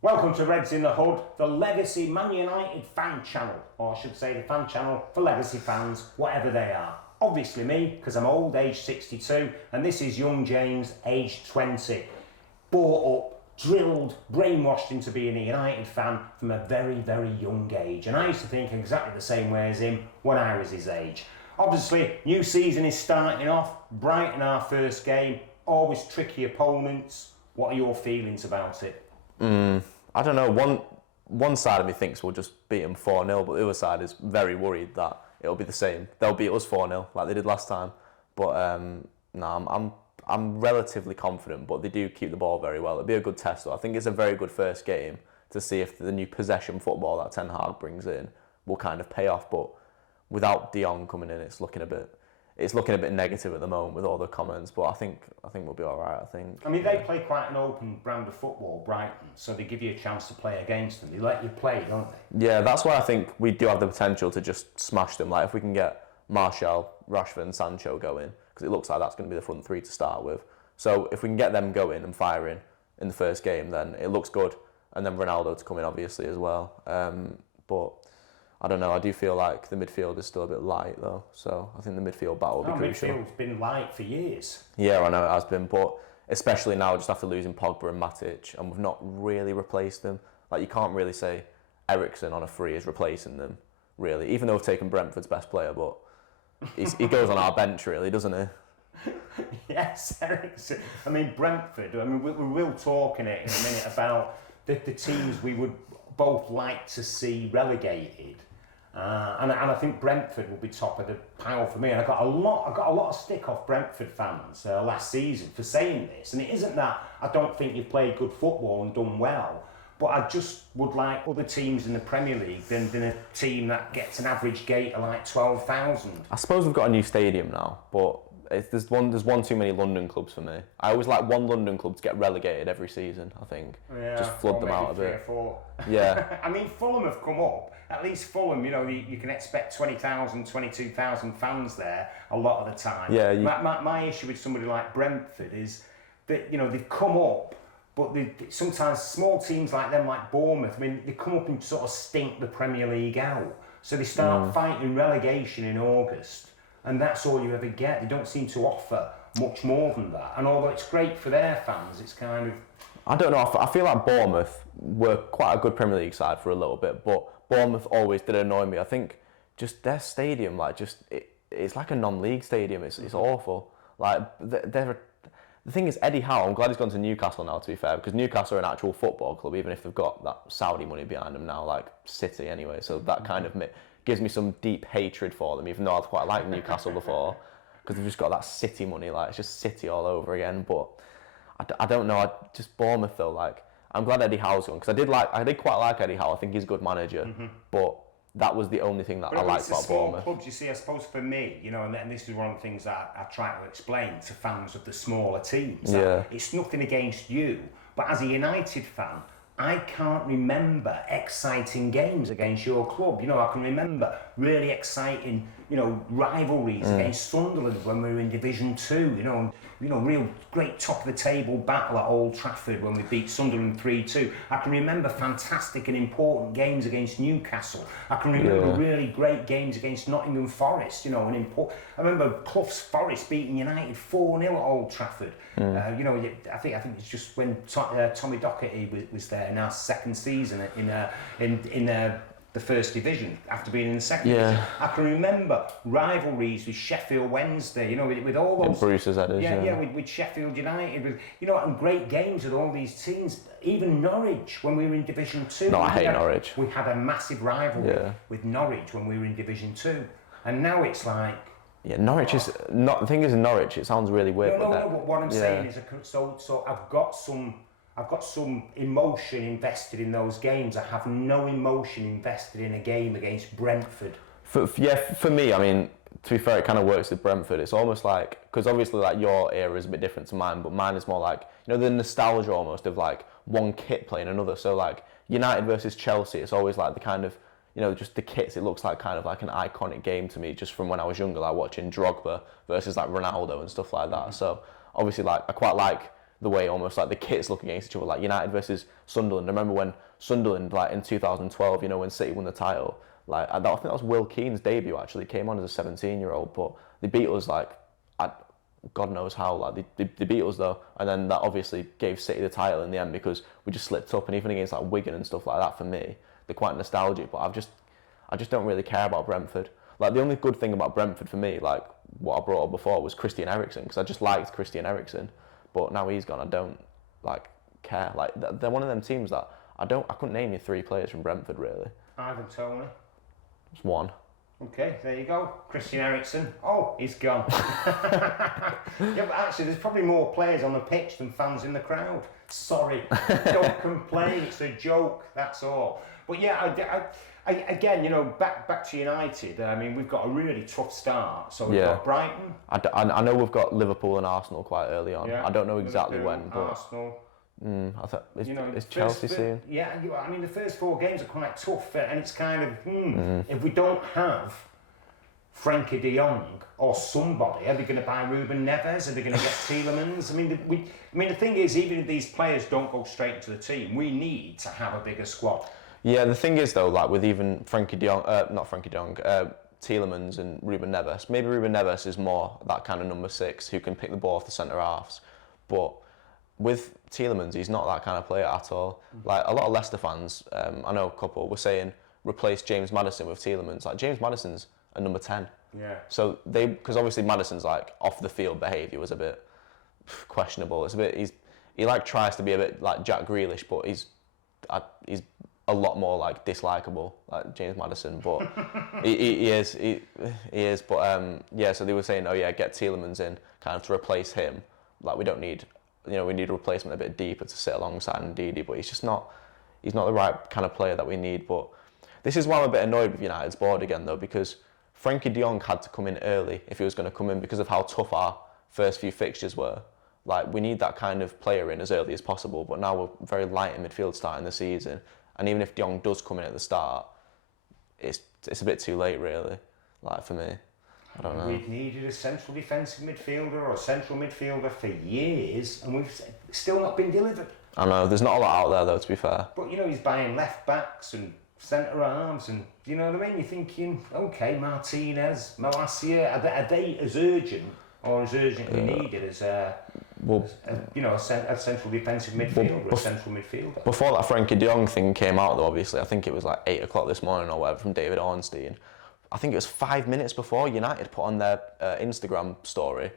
Welcome to Reds in the Hood, the Legacy Man United fan channel, or I should say the fan channel for Legacy fans, whatever they are. Obviously me, because I'm old, age 62, and this is young James, age 20. Brought up, drilled, brainwashed into being a United fan from a very, very young age. And I used to think exactly the same way as him when I was his age. Obviously, new season is starting off. Brighton, our first game, always tricky opponents. What are your feelings about it? I don't know. One side of me thinks we'll just beat them 4-0, but the other side is very worried that it'll be the same. They'll beat us 4-0 like they did last time. But no, I'm relatively confident, but they do keep the ball very well. It'll be a good test, though. I think it's a very good first game to see if the new possession football that Ten Hag brings in will kind of pay off. But without De Jong coming in, it's looking a bit negative at the moment with all the comments, but I think we'll be all right. I mean, they play quite an open brand of football, Brighton, so they give you a chance to play against them. They let you play, don't they? Yeah, that's why I think we do have the potential to just smash them. Like if we can get Martial, Rashford, and Sancho going, because it looks like that's going to be the front three to start with. So if we can get them going and firing in the first game, then it looks good. And then Ronaldo to come in, obviously, as well. But I don't know, I do feel like the midfield is still a bit light though, so I think the midfield battle will be crucial. Midfield's been light for years. Yeah, I know it has been, but especially now just after losing Pogba and Matic, and we've not really replaced them. Like you can't really say Eriksen on a free is replacing them, really, even though we've taken Brentford's best player, but he goes on our bench really, doesn't he? Yes, Eriksen. I mean, Brentford, we will talk in it in a minute about the teams we would both like to see relegated. And I think Brentford will be top of the pile for me. And I got a lot of stick off Brentford fans last season for saying this. And it isn't that I don't think you've played good football and done well, but I just would like other teams in the Premier League than a team that gets an average gate of like 12,000. I suppose we've got a new stadium now, but there's one too many London clubs for me. I always like one London club to get relegated every season, I think. Yeah, just flood them out a bit. 3 or 4. Yeah. I mean, Fulham have come up. At least Fulham, you can expect 20,000, 22,000 fans there a lot of the time. Yeah. My issue with somebody like Brentford is that, they've come up, but sometimes small teams like them, like Bournemouth, I mean, they come up and sort of stink the Premier League out. So they start fighting relegation in August. And that's all you ever get. They don't seem to offer much more than that. And although it's great for their fans, it's kind of... I don't know. I feel like Bournemouth were quite a good Premier League side for a little bit, but Bournemouth always did annoy me. I think just their stadium, it's like a non-league stadium. It's awful. Like the thing is, Eddie Howe. I'm glad he's gone to Newcastle now. To be fair, because Newcastle are an actual football club, even if they've got that Saudi money behind them now, like City anyway. So that kind of gives me some deep hatred for them, even though I've quite liked Newcastle before, because they've just got that City money. Like it's just City all over again. But I don't know. Just Bournemouth though. Like I'm glad Eddie Howe's gone, because I did quite like Eddie Howe. I think he's a good manager, but that was the only thing that I liked about Bournemouth. Clubs, you see, I suppose for me, and this is one of the things that I try to explain to fans of the smaller teams. Yeah. It's nothing against you, but as a United fan, I can't remember exciting games against your club. I can remember really exciting, rivalries against Sunderland when we were in Division 2, real great top of the table battle at Old Trafford when we beat Sunderland 3-2. I can remember fantastic and important games against Newcastle. I can remember really great games against Nottingham Forest, I remember Clough's Forest beating United 4-0 at Old Trafford. I think it's just when Tommy Docherty was there in our second season in the first division after being in the second division. I can remember rivalries with Sheffield Wednesday, with all those... Bruce's headers, with Sheffield United, and great games with all these teams. Even Norwich when we were in Division 2. No, I hate Norwich. We had a massive rivalry with Norwich when we were in Division 2. And now it's like... Yeah, Norwich is not. The thing is, in Norwich, it sounds really weird. No. But what I'm saying is, so I've got some emotion invested in those games. I have no emotion invested in a game against Brentford. For me, I mean, to be fair, it kind of works with Brentford. It's almost like, because obviously, like your era is a bit different to mine, but mine is more like, the nostalgia almost of like one kit playing another. So like United versus Chelsea, it's always like the kind of, just the kits, it looks like kind of like an iconic game to me, just from when I was younger, like watching Drogba versus like Ronaldo and stuff like that. So obviously, like I quite like the way almost like the kits look against each other, like United versus Sunderland. I remember when Sunderland, like in 2012, you know, when City won the title, like I think that was Will Keane's debut actually. He came on as a 17-year-old, but they beat us like, God knows how, like they beat us though, and then that obviously gave City the title in the end because we just slipped up, and even against like Wigan and stuff like that, for me, they're quite nostalgic, but I just don't really care about Brentford. Like the only good thing about Brentford for me, like what I brought up before, was Christian Eriksen, because I just liked Christian Eriksen, but now he's gone, I don't like care. Like they're one of them teams that I couldn't name you 3 players from Brentford really. Ivan Toney. It's one. Okay, there you go. Christian Eriksen. Oh, he's gone. Yeah, but actually, there's probably more players on the pitch than fans in the crowd. Sorry, don't complain. It's a joke. That's all. But yeah, I again, you know, back to United. I mean, we've got a really tough start. So we've got Brighton. I know we've got Liverpool and Arsenal quite early on. Yeah, I don't know exactly Liverpool, when, but Arsenal. I thought is Chelsea soon? Yeah, I mean the first 4 games are quite tough, and it's kind of if we don't have Frankie de Jong or somebody, are they going to buy Ruben Neves? Are they going to get Tielemans? I mean the thing is, even if these players don't go straight into the team, we need to have a bigger squad. Yeah, the thing is though, like with even Frankie de Jong, Tielemans and Ruben Neves, maybe Ruben Neves is more that kind of number 6 who can pick the ball off the centre halves, but with Tielemans, he's not that kind of player at all. Like a lot of Leicester fans, I know a couple, were saying replace James Maddison with Tielemans. Like James Maddison's a number 10. Yeah. So because obviously Maddison's like off the field behaviour was a bit questionable. It's a bit he like tries to be a bit like Jack Grealish, but he's a lot more like dislikable, like James Maddison. But he is. But yeah. So they were saying, oh yeah, get Tielemans in kind of to replace him. Like we don't need. You know, we need a replacement a bit deeper to sit alongside Ndidi, but he's not the right kind of player that we need. But this is why I'm a bit annoyed with United's board again, though, because Frankie de Jong had to come in early if he was going to come in because of how tough our first few fixtures were. Like, we need that kind of player in as early as possible, but now we're very light in midfield starting the season, and even if de Jong does come in at the start, it's a bit too late, really, like, for me. I don't know. We've needed a central defensive midfielder or a central midfielder for years, and we've still not been delivered. I know, there's not a lot out there though, to be fair. But you know, he's buying left backs and centre halves, and you know what I mean? You're thinking, okay, Martinez, Malacia, are they as urgent or as urgently needed as you know, a central defensive midfielder, a central midfielder? Before that Frankie de Jong thing came out though, obviously, I think it was like 8 o'clock this morning or whatever from David Ornstein. I think it was 5 minutes before United put on their Instagram story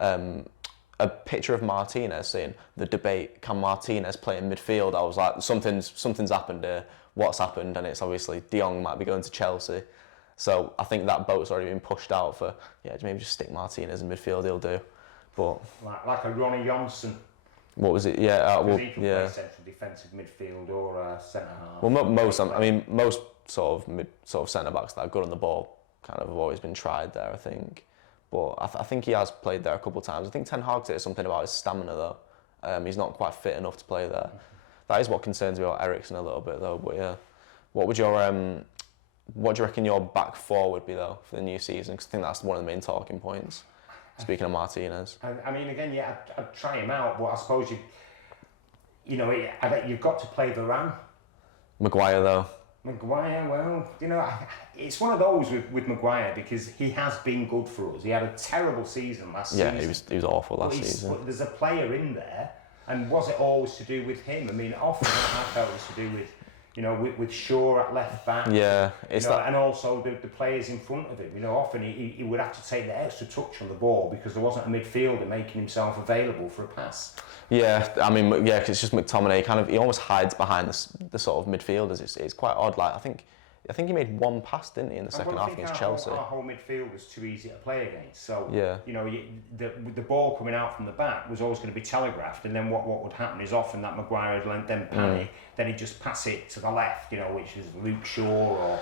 a picture of Martinez saying the debate, can Martinez play in midfield? I was like, something's happened here. What's happened? And it's obviously de Jong might be going to Chelsea. So I think that boat's already been pushed out for, maybe just stick Martinez in midfield, he'll do. But like a Ronnie Johnson. What was it? Yeah, he can play central defensive midfield or centre half. Well, most sort of centre backs that are good on the ball kind of have always been tried there, I think. But I think he has played there a couple of times. I think Ten Hag said something about his stamina though. He's not quite fit enough to play there. That is what concerns me about Eriksen a little bit though. But yeah, what do you reckon your back four would be though for the new season? Because I think that's one of the main talking points. Speaking of Martinez, I mean, again, I'd try him out, but I suppose you've got to play Varane. Maguire though. Maguire, well, it's one of those with Maguire because he has been good for us. He had a terrible season last season. Yeah, he was awful last season. But there's a player in there, and was it always to do with him? I mean, often I felt it was to do with, with Shaw at left back. Yeah, and also the players in front of him. Often he would have to take the extra touch on the ball because there wasn't a midfielder making himself available for a pass. Yeah, I mean, because it's just McTominay. He almost hides behind the sort of midfielders. It's quite odd. Like I think he made one pass, didn't he, in the second half against Chelsea? Our whole midfield was too easy to play against. So yeah, the ball coming out from the back was always going to be telegraphed, and then what would happen is often that Maguire would then panic, then he'd just pass it to the left, which is Luke Shaw or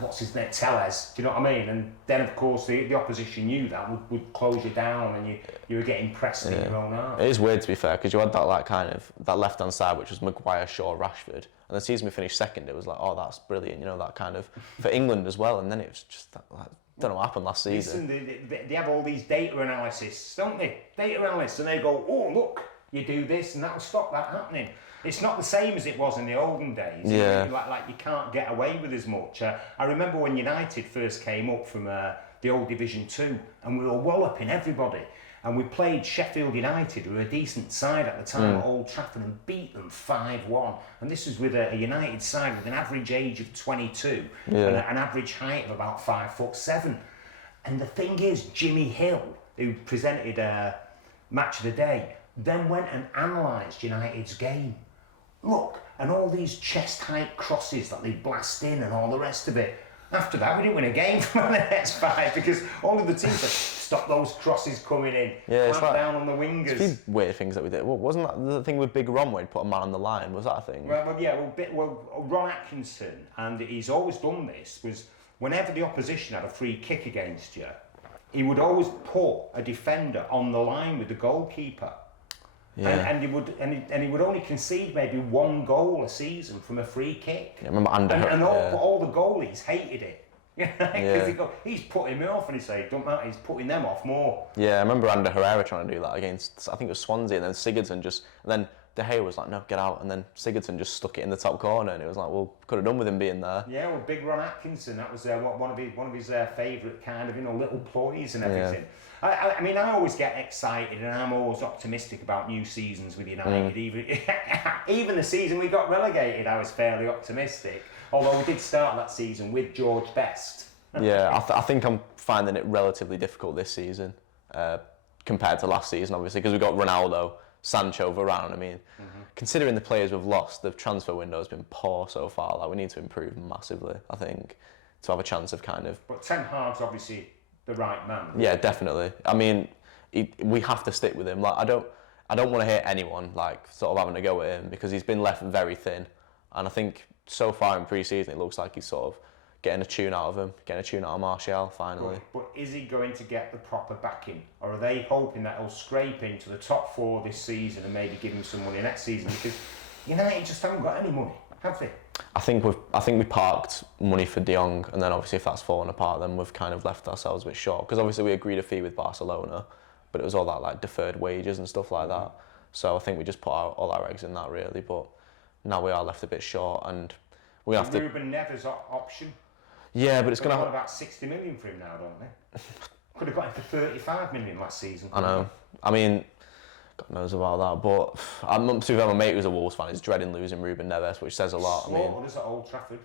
what's his name, Tellez. Do you know what I mean? And then of course the opposition knew that would close you down, and you were getting pressed in your own half. It is weird to be fair because you had that left hand side which was Maguire, Shaw, Rashford, and the season we finished second. It was like, oh, that's brilliant, that kind of for England as well. And then it was just don't know what happened last season. Listen, they have all these data analysis, don't they? Data analysts, and they go, oh, look, you do this and that'll stop that happening. It's not the same as it was in the olden days. Yeah. Like you can't get away with as much. I remember when United first came up from the old Division 2 and we were walloping everybody. And we played Sheffield United, who were a decent side at the time at Old Trafford, and beat them 5-1. And this was with a United side with an average age of 22 and an average height of about 5'7". And the thing is, Jimmy Hill, who presented Match of the Day, then went and analysed United's game. Look, and all these chest height crosses that they blast in and all the rest of it. After that, we didn't win a game for the next 5 because all of the teams said, stop those crosses coming in, clamp down on the wingers. It's been weird things that we did. Well, wasn't that the thing with Big Ron where he'd put a man on the line? Was that a thing? Ron Atkinson, and he's always done this, was whenever the opposition had a free kick against you, he would always put a defender on the line with the goalkeeper. Yeah. And he would only concede maybe 1 goal a season from a free kick. Yeah, I remember all the goalies hated it. Because he's putting me off, and he's saying, don't matter, he's putting them off more. Yeah, I remember Ander Herrera trying to do that against, I think it was Swansea, and then Sigurdsson and then De Gea was like, no, get out, and then Sigurdsson just stuck it in the top corner, and it was like, well, could have done with him being there. Yeah, well, Big Ron Atkinson, that was one of his favourite kind of, little ploys and everything. Yeah. I mean, I always get excited, and I'm always optimistic about new seasons with United. Even the season we got relegated, I was fairly optimistic. Although we did start that season with George Best. Yeah, I think I'm finding it relatively difficult this season compared to last season, obviously, because we've got Ronaldo, Sancho, Varane. I mean, considering the players we've lost, the transfer window has been poor so far. Like, we need to improve massively, I think, to have a chance of kind of... But Ten Hag's obviously the right man. Yeah, definitely. I mean, we have to stick with him. Like, I don't want to hear anyone like sort of having a go at him because he's been left very thin, and I think so far in pre-season it looks like he's sort of getting a tune out of him, getting a tune out of Martial finally. But is he going to get the proper backing, or are they hoping that he'll scrape into the top 4 this season and maybe give him some money next season? Because United just haven't got any money, have they? I think we parked money for De Jong, and then obviously if that's fallen apart, then we've kind of left ourselves a bit short. Because obviously we agreed a fee with Barcelona, but it was all that like deferred wages and stuff like that. So I think we just put all our eggs in that really. But now we are left a bit short, and we're gonna have to. Ruben Neves' option. Yeah, but it's gonna have about 60 million for him now, don't they? Could have got him for 35 million last season. I know. I mean, God knows about that, but my mate who's a Wolves fan is dreading losing Ruben Neves, which says a lot. Slaughtered us at Old Trafford.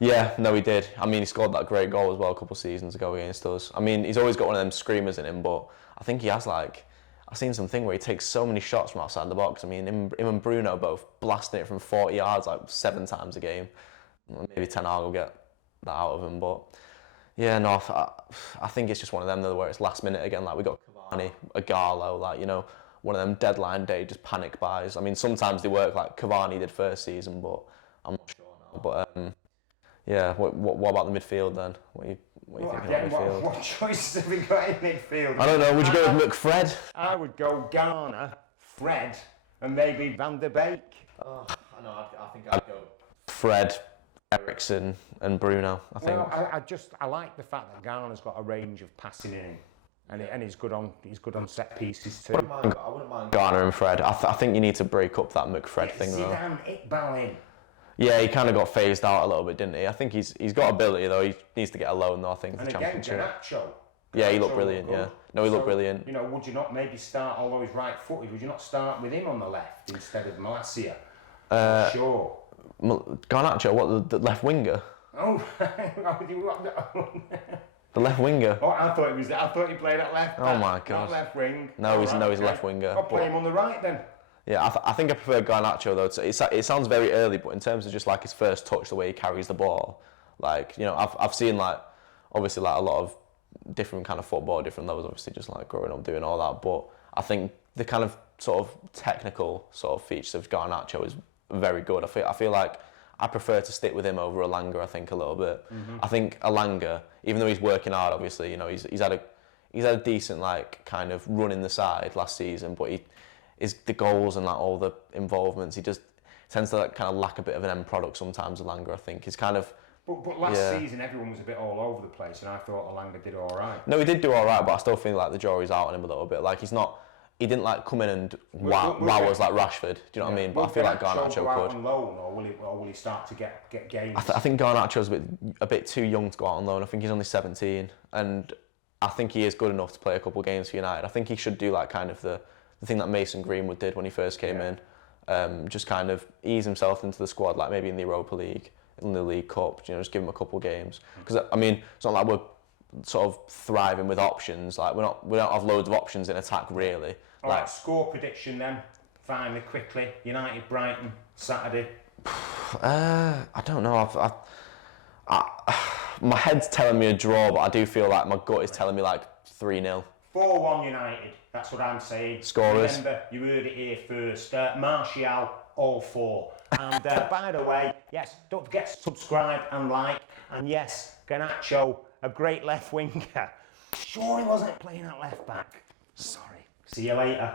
Yeah, no, he did. I mean, he scored that great goal as well a couple of seasons ago against us. I mean, he's always got one of them screamers in him, but I think he has like, I've seen something where he takes so many shots from outside the box. I mean, him and Bruno both blasting it from 40 yards like 7 times a game. Maybe Ten Hag will get that out of him, but yeah, no, I think it's just one of them though where it's last minute again. Like we got Cavani, Agallo, like one of them deadline day just panic buys. I mean, sometimes they work like Cavani did first season, but I'm not sure now. But yeah, what about the midfield then? What are you thinking about midfield? What choices have we got in midfield? I don't know. Would you go with McFred? I would go Garner, Fred, and maybe Van der Beek. Oh, I know. I think I'd go Fred, Eriksen, and Bruno. I think. Well, I like the fact that Garner's got a range of passing in him. And he's good on set pieces too. I wouldn't mind Garner and Fred. I think you need to break up that McFred thing though. Zidane Iqbal in. Yeah, he kind of got phased out a little bit, didn't he? I think he's got ability though. He needs to get a loan though. I think and the again, championship. Garnacho. Yeah, he looked brilliant. Yeah, no, he looked brilliant. Would you not maybe start, although he's right-footed, would you not start with him on the left instead of Malacia? Sure. Garnacho, what the left winger? Oh, the left winger. Oh, I thought he played at left. Oh my God. Not left wing. No, he's a left winger. I'll play him on the right then. Yeah, I think I prefer Garnacho though. It sounds very early, but in terms of just like his first touch, the way he carries the ball, like I've seen like obviously like a lot of different kind of football, different levels. Obviously, just like growing up doing all that, but I think the kind of sort of technical sort of features of Garnacho is very good. I feel like I prefer to stick with him over Elanga. I think a little bit. Mm-hmm. I think Elanga, even though he's working hard, obviously, he's had a decent like kind of run in the side last season, but the goals and like all the involvements, he just tends to like kind of lack a bit of an end product sometimes. Elanga, I think, he's kind of But last season everyone was a bit all over the place, and I thought Elanga did all right. No, he did do all right, but I still feel like the jury's out on him a little bit. Like he didn't like come in and wow us like Rashford. Do you know what I mean? But I feel like Garnacho go out could. On loan, or will he start to get games? I think Garnacho's a bit too young to go out on loan. I think he's only 17, and I think he is good enough to play a couple of games for United. I think he should do like kind of the thing that Mason Greenwood did when he first came in. Just kind of ease himself into the squad, like maybe in the Europa League, in the League Cup, just give him a couple of games. Because I mean, it's not like we're sort of thriving with options. Like we don't have loads of options in attack really. All right, score prediction then, finally, quickly. United Brighton Saturday. I don't know. My head's telling me a draw, but I do feel like my gut is telling me like 3-0. 4-1 United. That's what I'm saying. Scorers. Remember, you heard it here first. Martial, all 4. And by the way, yes, don't forget to subscribe and like. And yes, Garnacho, a great left winger. Sure he wasn't playing at left back. Sorry. See you later.